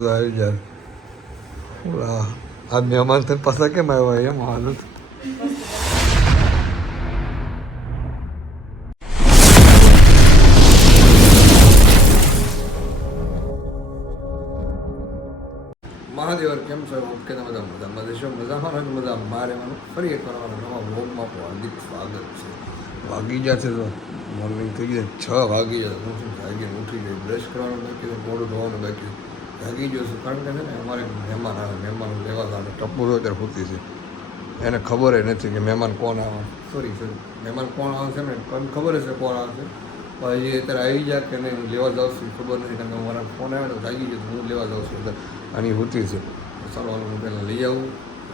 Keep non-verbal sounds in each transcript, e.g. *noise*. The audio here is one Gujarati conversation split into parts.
આવી જાય આ મહેમાન તને પાછા કેમ આવ્યા એમ હાલત મહાદેવર કેમ છો ઓકે તમે બધા મજા મજા છો મજામાં રહો મજા મારે મને ફરી એક વાર નવા વ્લોગમાં હાર્દિક સ્વાગત છે વાગી જાય છે તો મોર્નિંગ થઈ ગયા છ વાગી જાય હું શું જાગીને ઉઠી ગઈ બ્રશ કરવાનું બાકી મોઢું ધોવાનું બાકી જાગી ગયો છું. કારણ કે છે ને, અમારે મહેમાન આવે, મહેમાન લેવા આવે ટપ્પુ તો અત્યારે પૂરતી છે. એને ખબર નથી કે મહેમાન કોણ આવે. સોરી સોરી મહેમાન કોણ આવશે ને પણ ખબર હશે કોણ આવશે પણ એ અત્યારે આવી જાય કે નહીં લેવા જાઉં છું ખબર નથી. કારણ કે મારા ફોન આવે ને જાગી ગયો હું લેવા જાઉં છું. આની હોતી છે. ચાલો હું પહેલાં લઈ આવું.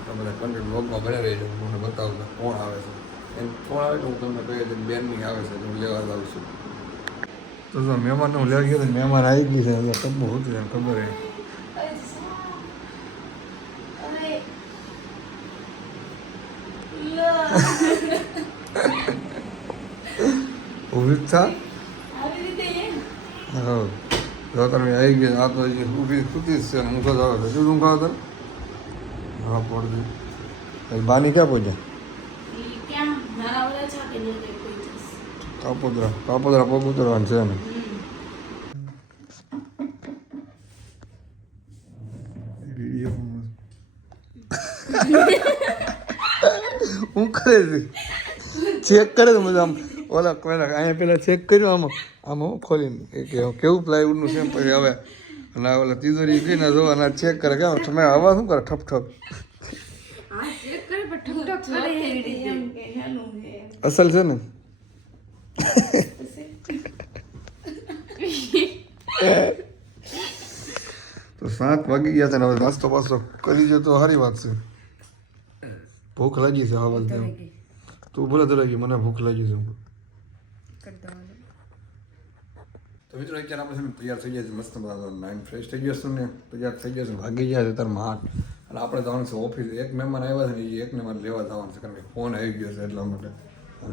તમે કન્ટેન્ટ બ્લોગમાં બને રહી છે મને બતાવું કે કોણ આવે છે. એમ કોણ આવે તો હું તમને કહી દઉં બેનની આવે છે, તો હું લેવા જાઉં છું. તો મહેમાન હું લેવા ગયો તો મહેમાન આવી ગઈ છે. ટપ્પુ હોતી છે ખબર હે ઊભી થા હા. જો તમે આવી ગયા આ તો હજી ઊભી સૂતી છે. ને ઊંઘો જ આવે છે શું ઊંઘ હા પડતી બાની ક્યાં પહોંચ્યા? કાપોદરા કાપોદરા પગ છે ને? હું *laughs* કરે છે. *laughs* ચેક કરે છે બધા આમ. ઓલા પેલા અહીંયા પેલા ચેક કર્યું આમાં. આમાં હું ખોલીને એ કે કેવું પ્લાયવુડનું છે પછી હવે. અને આ ઓલા તિજોરી ગઈ ને જો અને ચેક કરે કે તમે આવા શું કરે? ઠપ ઠપ. અસલ છે ને? તો સાત વાગી ગયા છે ને હવે નાસ્તો પાસ્તો કરી જો તો સારી વાત છે. ભૂખ લાગી છે આ વાત તું ભલે તો લાગી મને ભૂખ લાગી છે. તો મિત્રો અત્યારે આપણે છે ને તૈયાર થઈ ગયા છે મસ્ત બધા માઇન્ડ ફ્રેશ થઈ ગયો છું ને તૈયાર થઈ ગયા છે ભાગી ગયા છે તાર હાથ અને આપણે જવાનું છે ઓફિસ એક મહેમાન આવ્યા છે ને એ એકને મારે લેવા જવાનું છે કારણ કે ફોન આવી ગયો છે એટલા માટે.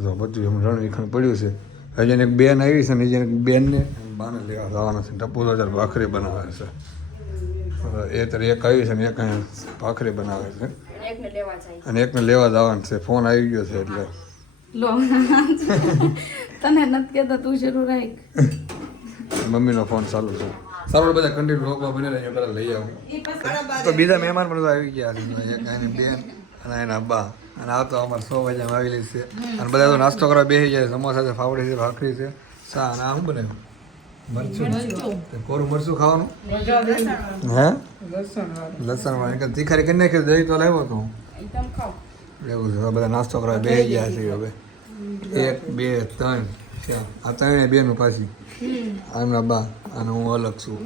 જો બધું એમ રણવીખણ પડ્યું છે. હજી એક બેન આવી છે ને હજી એક બેનને બાને લેવા જવાના છે. ટપુ તો અત્યારે ભાખરી બનાવે છે. એ ત્યારે એક આવી છે ને એક અહીંયા ભાખરી બનાવે છે. અને એકને લેવા જવાનું છે. ફોન આવી ગયો છે એટલે. લો તને નથી કહેતા તું શરૂ રાખ મમ્મીનો ફોન ચાલુ છે. સારું બધા કન્ટિન્યુ રોકવા બની રહ્યા પેલા લઈ આવું. તો બીજા મહેમાન પણ તો આવી ગયા છે. એક એની બેન અને એના બા. અને આ તો અમારે સો વાગ્યામાં આવેલી છે. અને બધા તો નાસ્તો કરવા બેસી જાય સમોસા છે ફાવડી છે ભાખરી છે સા અને આ શું બને. મરચું. કોરું મરચું ખાવાનું? હે? લસણ વાળું તીખારી કરી નાખી દહીં તો લાવ્યો તો. એવું છે. બધા નાસ્તો કરવા બે ગયા છે હવે. એક બે ત્રણ. આ ત્રણે બેનું પાછી. આમના બા અને હું અલગ છું.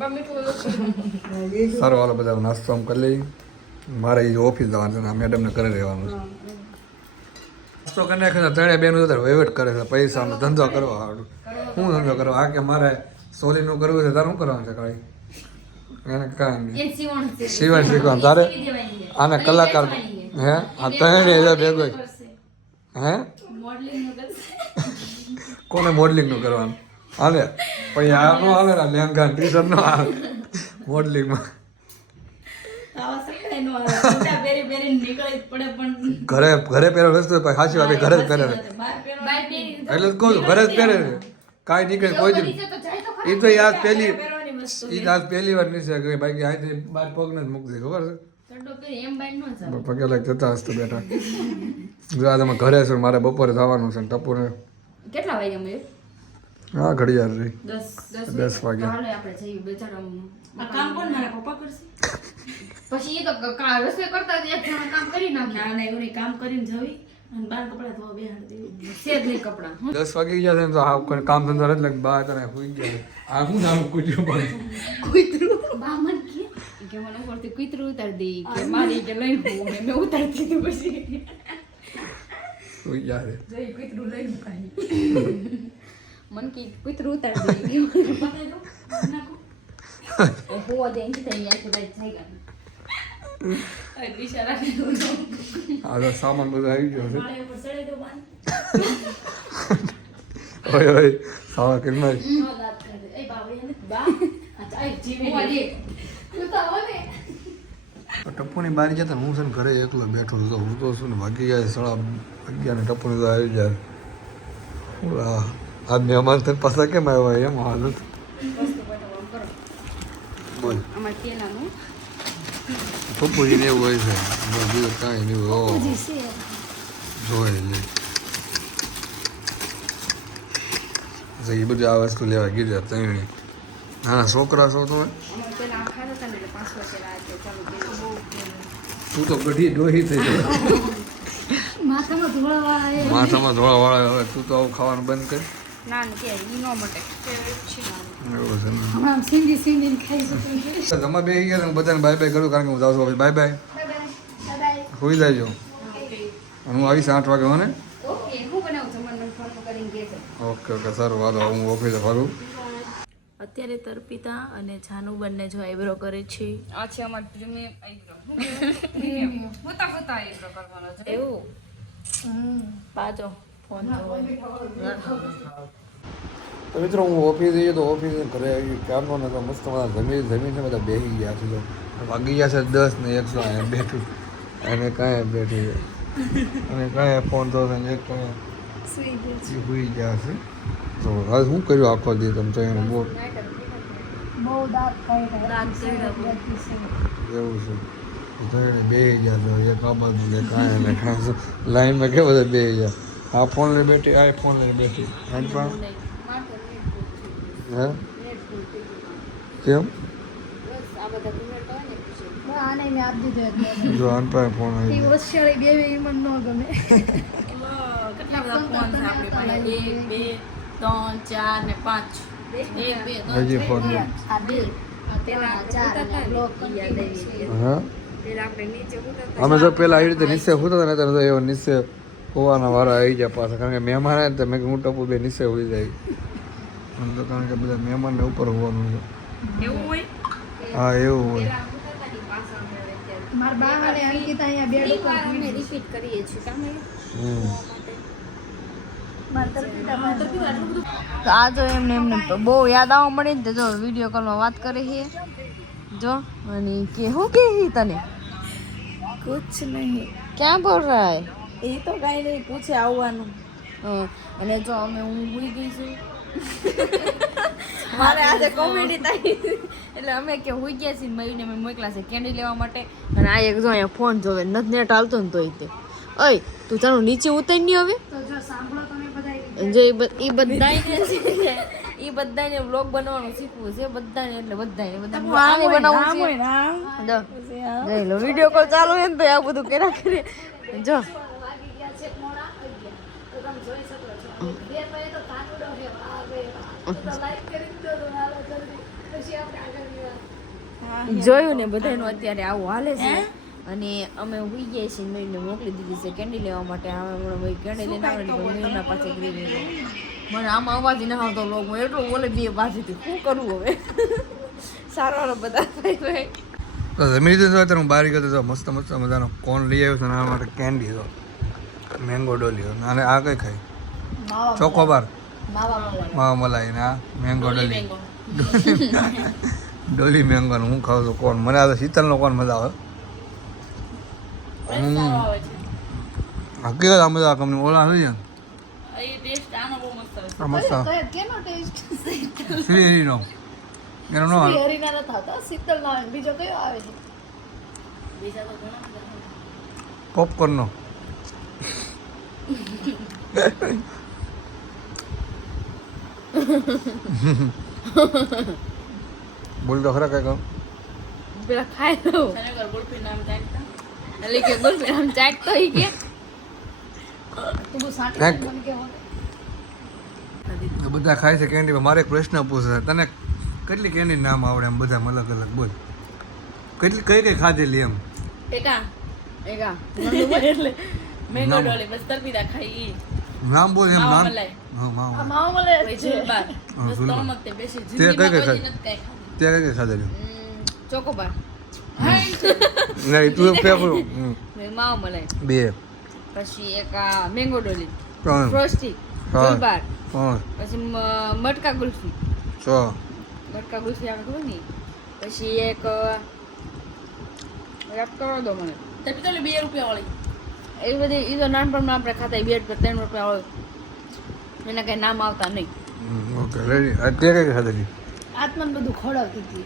સારું હાલો બધા નાસ્તો આમ કરી લઈ. મારે એ ઓફિસ જવાનું છે ને મેડમને ઘરે રહેવાનું છે. નાસ્તો કરી નાખે ત્રણે બેનું અત્યારે વહીવટ કરે છે પૈસાનો ધંધો કરવો શું ધંધો કરવા? આ કે મારે સોલીનું કરવું છે તારે શું કરવાનું છે કાંઈ એને કાંઈ નહીં. સિવાય શીખવાનું. તારે? આને કલાકાર હે? આ ત્રણે ભેગો હે? કોને મોડલિંગનું કરવાનું? હાલે? પછી આ નો આવે ને લેંગા ટી શર્ટ નો હાલે. મોડલિંગમાં ઘરે ઘરે પહેરે વસ્તુ પછી સાચી વાત ઘરે જ પહેરે એટલે કહું છું ઘરે જ પહેરે કાંઈ નીકળે કોઈ જ એ તો યાદ પહેલી એ આજ પહેલી વાર નહીં છે કે બાકી અહીંથી બાર પગ ને જ દે ખબર છે? પગે લાગ જતા હશે બેઠા. બેટા જો આ તમે ઘરે છો મારે બપોરે જવાનું છે ને ટપુને કેટલા વાગ્યા મેં હા ઘડિયાળ રે દસ દસ દસ વાગ્યા. હાલે આપણે જઈએ બેચારા આ કામ કોણ મારા પપ્પા કરશે? *laughs* પછી એ તો રસોઈ કરતા એક જણ કામ કરી નાખે. ના ના એવું કામ કરીને જવી અને બાર કપડા ધોવા બેહાડી દેવી છે નહીં કપડાં. વાગી ગયા છે તો આ કામ ધંધો એટલે બા તને સુઈ ગયા આ નામ કૂતરું પણ? કૂતરું? બા મને કે કે મને ઉપરથી કુતરું ઉતારી દઈ કે મારી કે લઈ હું મેં પછી. ગયા છે જઈ કૂતરું લઈને મુકાઈ મને કે કૂતરું ઉતારી એ હોવા દે *laughs* એની થઈ ગયા છે ભાઈ થઈ ગયા. સામાન બધો આવી ગયો છે. ઓય ઓય સાવા કરી નાખ. નો દાંત કાઢે. એ બાવળી એને બા. આ ચાય જીવી હોવા દે તું તો આવો ને. ટપ્પુની બહાર જતા હું છે ને ઘરે એકલો બેઠો હતો હું તો શું ને ભાગી જાય સાડા અગિયાર ને ટપ્પુની તો આવી જાય. આ મહેમાન થઈને પાછા કેમ આવ્યા? એમ હાલત બોલ. ટપ્પુજીને એવું હોય છે. બીજું કાંઈ નહીં હોય. જોઈએ જોઈ લે. એ બધી આ વસ્તુ લેવા ગીધા ત્રણે નાના છોકરા છો તમે? તું તો ગઢી ડોહી થઈ જાય માથામાં ધોળાવાળા માથામાં ધોળા વાળા હવે તું તો આવું ખાવાનું બંધ કર. ના ને કે ઈ નો મટે. ફેવરેટ છે મારું. એવું છે ને. હમણાં સિંધી સિંધી ખાઈ શકું છું. તમે બે ગયા હું બધાને બાય બાય કરું કારણ કે હું જાઉં છું બાય બાય હોઈ જાય હું આવીશ આઠ વાગે મને ઓકે હું બનાવું છું? મને ફોન કરીને કહેજો. ઓકે ઓકે સારું હાલો હું ઓફિસે ફરું. અત્યારે તર્પિતા અને જાનુ બંને જો આઈબ્રો કરે છે. આ છે અમાર પ્રીમિયમ આઈબ્રો ફૂતા ફૂતા આઈબ્રો કરવાનો છે. એવું? પાજો ફોન તો મિત્રો હું ઓફિસ જઈએ તો ઓફિસ ઘરે આવી ક્યારનો ને તો મસ્ત બધા જમીન જમીને બધા બેસી ગયા છે તો. વાગી ગયા છે દસ ને એકસો અહીંયા બેઠું. અને કાંઈ બેઠી છે. અને કાંઈ ફોન તો છે ને એક કાંઈ સુઈ ગયા છે. તો હવે શું કર્યું આખો દી તમે તો એને બહુ એવું છે. તો એને બે ગયા તો એક આ બાજુ ને કાંઈ ને કાંઈ લાઈનમાં કેવા બધા બે ગયા આ ફોન લઈ બેઠી આ ફોન લઈ બેઠી. પણ? હે કેમ? આ બધા ઘુમેડતા હોય ને પૂછે આને મેં આપી દીધો એટલે. જો આન ફોન આવી ગયો. ત્રણ ચાર ને પાંચ. એક બે હજી ફોન નહીં. આ બે. અમે જો પેલા આવી રીતે નીચે હોતા હતા ને તો એવો નીચે હોવાના વાળા આવી ગયા પાછા. કારણ કે મહેમાન આવે ને તો મેં કીધું હું ટપુ બે નીચે હોઈ જાય. મને તો કારણ કે બધા મહેમાનને ઉપર હોવાનું છે. હા એવું હોય. મારા બા અને અંકિતા અહીંયા બેડ ઉપર અમે રિપીટ કરીએ છીએ. કામે હમ. તો આ જો એમને એમને બહુ યાદ આવવા મળી ને તો જો વીડિયો કોલમાં વાત કરી છે જો અને કે હું કે હી તને? કુછ નહીં. ક્યાં બોલ રહા હે? એ તો કાંઈ નહીં પૂછે આવવાનું. હં, અને જો અમે હું ભૂલી ગઈ છું. *laughs* મારે આજે કોમેડી થાય એટલે અમે કે હોઈ ગયા છીએ મયુને અમે મોકલા છે કેન્ડી લેવા માટે. અને આ એક જો અહીંયા ફોન જોવે નથી નેટ હાલતો ને તોય તે. ઓય તું તારું નીચે ઉતર નહીં હવે. જો એ બ- એ બધાને છે એ બધાને *laughs* વ્લોગ બનાવવાનું શીખવું છે. બધાને એટલે બધાને. બધા આને બનાવવું છે. જો. જઈ લો વીડિયો કોલ ચાલુ હોય ને તો આ બધું કર્યા કરી. જો. જોયું ને બધાનું અત્યારે આવું હાલે છે. અને અમે હોઈ ગયા છીએ મેં મોકલી દીધી છે કેન્ડી લેવા માટે. હવે હમણાં ભાઈ કેન્ડી લઈને આવે ને મેં પાસે કરી દીધી મને આમાં અવાજ ના આવતો લોક હું એટલું બોલે બે બાજુથી શું કરવું હવે? સારો સારો બધા ભાઈ ગયો તો જમી લીધું તો અત્યારે હું બહાર ગયો તો મસ્ત મસ્ત મજાનો કોન લઈ આવ્યો છે અને આના માટે કેન્ડી હતો મેંગો ડોલી અને આ કઈ ખાઈ ચોકોબાર માવા મલાઈ. ને આ મેંગો ડોલી ડોલી. મેંગો. હું ખાઉં છું કોણ મને આ તો શીતલનો કોણ મજા આવે. હકીકત આમ બધા કંપની ઓલા નથી ને? એ ટેસ્ટ આનો બહુ મસ્ત આવે આ મસ્ત કેનો ટેસ્ટ *laughs* શ્રીહરિનો. એનો નો આવે. હરીના નથી આવતા શીતળ ના બીજો કયો આવે છે? બીજા તો ઘણા બધા પોપકોર્નનો બોલ તો ખરા કઈ કહું પેલા ખાય તો શનિવાર ગુલ્ફી નામ ચાખતા એટલે કે બોલ આમ ચાટ તો ઈ કે. બધા ખાય છે કેન્ડી મારે એક પ્રશ્ન પૂછે તને કેટલી કેન્ડી નામ આવડે એમ બધા અલગ અલગ બોલ. કેટલી કઈ કઈ ખાધેલી એમ? એકા એકા. એટલે. મેંગો ડોલી બસ ખાઈ નામ બોલ એમ નામ. હા માવા માવો તે કઈ કઈ ખાધેલી? ચોકોબાર. *laughs* નહીં તું *laughs* પેપર માવો મલાઈ બે. પછી એક આ મેંગો ડોલી. ત્રણ. ફ્રોસ્ટી ગુલબાર પછી મટકા ગુલ્ફી. છ. મટકા ગુલ્ફી આવે ખબર નહીં? પછી એક યાદ કરો દો મને. તે પેલી બે રૂપિયા વાળી. એ બધી એ તો નાનપણમાં આપણે ખાતા બે રૂપિયા ત્રણ રૂપિયા હોય એના કઈ નામ આવતા નહીં. ઓકે રેડી અત્યારે કઈ ખાધેલી? આત્માને બધું ખોડાવતી હતી.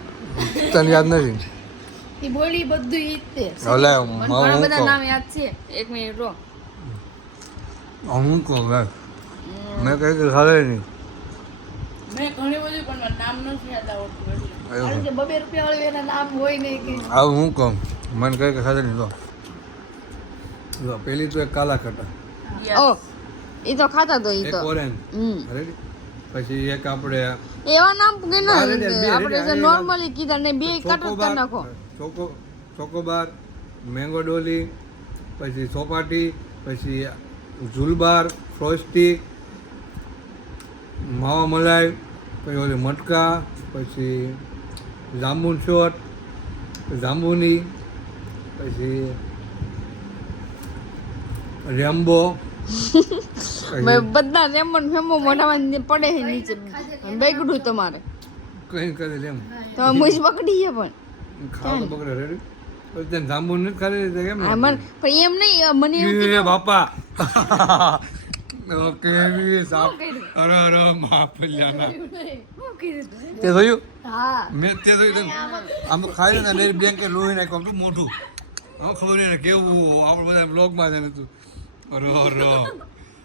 તને યાદ નથી? એ બોલી બધું ઈ જ તે ઓલે મને ઘણા બધા નામ યાદ છે. એક મિનિટ રો. હું કહું મેં કઈ કઈ ખાલે નહીં. મેં ઘણી બધી પણ નામ નથી યાદ આવતું કારણ કે બબે રૂપિયા વાળી એના નામ હોય નહીં કે. આવું હું કહું. મને કઈ કઈ ખાધેલી જો જો પેલી તો એક કાલા ખટા ઓ એ તો ખાતા તો એ તો. ઓરેન્જ રેડી પછી એક આપણે એવા નામ કે ના બે, આપણે જે નોર્મલી કીધા ને બે કટ જ કરી નાખો. ચોકો ચોકોબાર મેંગો ડોલી પછી સોપાટી પછી ઝુલબાર ફ્રોસ્ટી માવા મલાઈ પછી ઓલી મટકા પછી જાંબુન શોટ જાંબુની પછી રેમ્બો *laughs* બધા રેમન ફેમો મોઢામાં પડે છે નીચે. બેગડું તમારે. કઈ કરે એમ. તો મુજ પકડી છે પણ. ખાવા બગડે રેડી. તેને નથી ખાધી કેમ પણ એમ નહીં મને બાપા. *laughs* કેવી સાપ. અરે અરે માફલિયાના તે. જોયું? હા. મેં તે જોયું આમ ખાઈ ને ડેરી બ્લેન્કેટ લોહી નાખ્યું આમ તો મોઢું. આમ ખબર નહીં કેવું આપણે બધા બ્લોગમાં છે ને તું. અરે અરે.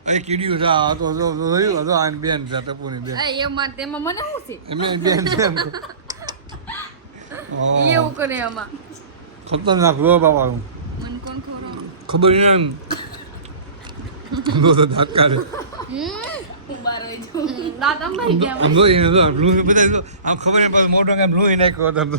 એ કીડ્યું છે આ તો જોયું? હતો આની બેન છે ટપુની બેન. એમાં તેમાં મને શું છે? એમને બેન છે તો. ઓહ, એવું કરે આમાં ખતરનાક લો બાપા મન કોણ ખબર ખબર નહીં તો અંબાઈ ગયા આમ ખબર નહીં મોટો કેમ લોહી નાખ્યો હતો